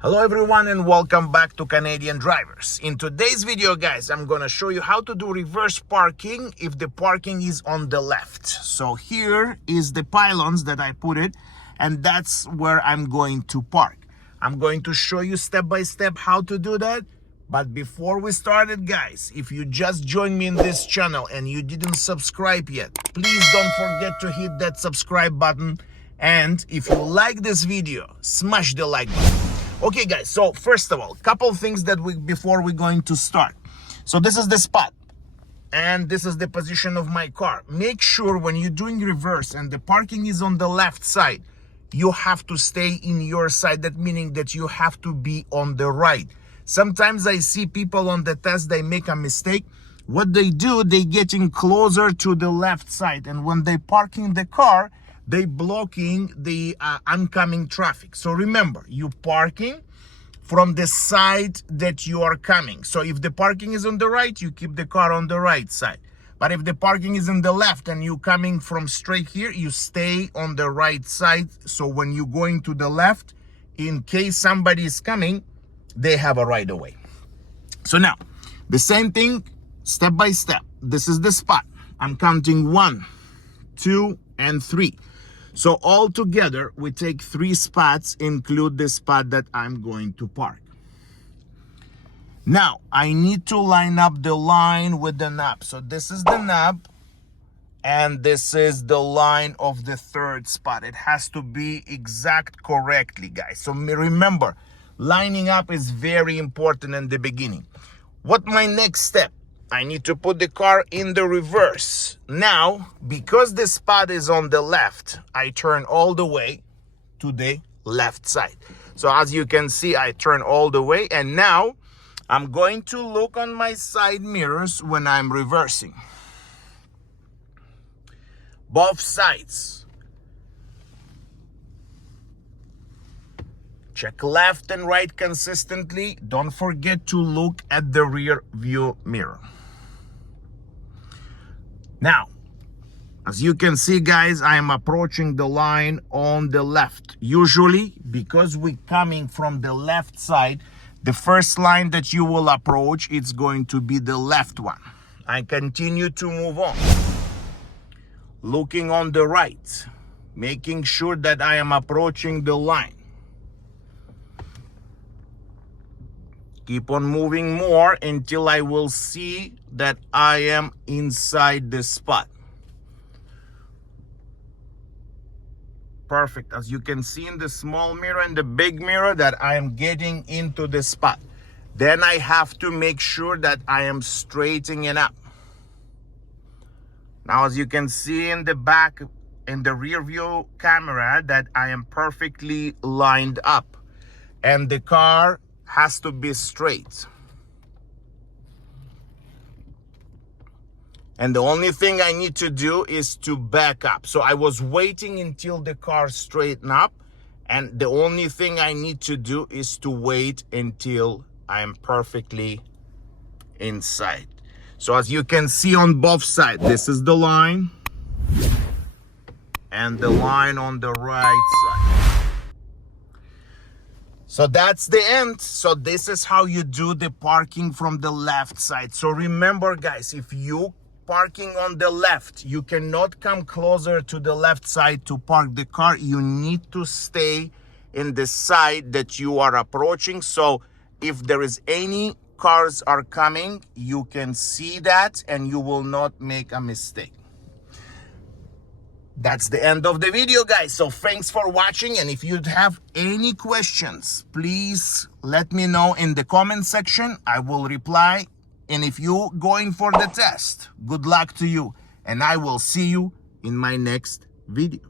Hello everyone and welcome back to Canadian Drivers. In today's video, guys, I'm gonna show you how to do reverse parking if the parking is on the left. So here is the pylons that I put it, and that's where I'm going to park. I'm going to show you step by step how to do that. But before we started, guys, if you just joined me in this channel and you didn't subscribe yet, please don't forget to hit that subscribe button. And if you like this video, smash the like button. Okay, guys, so first of all, couple things that before we're going to start. So this is the spot and this is the position of my car. Make sure when you're doing reverse and the parking is on the left side, you have to stay in your side. That meaning that you have to be on the right. Sometimes I see people on the test, they make a mistake. What they do, they getting closer to the left side, and when they parking the car, they blocking the oncoming traffic. So remember, you parking from the side that you are coming. So if the parking is on the right, you keep the car on the right side. But if the parking is on the left and you coming from straight here, you stay on the right side. So when you're going to the left, in case somebody is coming, they have a right of way. So now, the same thing, step by step. This is the spot. I'm counting 1, 2, and 3. So all together, we take 3 spots, include the spot that I'm going to park. Now, I need to line up the line with the knob. So this is the knob, and this is the line of the third spot. It has to be exact correctly, guys. So remember, lining up is very important in the beginning. What my next step? I need to put the car in the reverse. Now, because the spot is on the left, I turn all the way to the left side. So as you can see, I turn all the way, and now I'm going to look on my side mirrors when I'm reversing. Both sides. Check left and right consistently. Don't forget to look at the rear view mirror. Now, as you can see, guys, I am approaching the line on the left. Usually, because we're coming from the left side, the first line that you will approach, it's going to be the left one. I continue to move on. Looking on the right, making sure that I am approaching the line. Keep on moving more until I will see that I am inside the spot. Perfect. As you can see in the small mirror and the big mirror that I am getting into the spot. Then I have to make sure that I am straightening it up. Now, as you can see in the back, in the rear view camera, that I am perfectly lined up. And the car has to be straight. And the only thing I need to do is to back up. So I was waiting until the car straighten up, and the only thing I need to do is to wait until I am perfectly inside. So as you can see on both sides, this is the line and the line on the right side. So that's the end. So this is how you do the parking from the left side. So remember, guys, if you parking on the left, you cannot come closer to the left side to park the car. You need to stay in the side that you are approaching. So if there is any cars are coming, you can see that and you will not make a mistake. That's the end of the video, guys. So thanks for watching, and if you have any questions, please let me know in the comment section. I will reply. And if you're going for the test, good luck to you, and I will see you in my next video.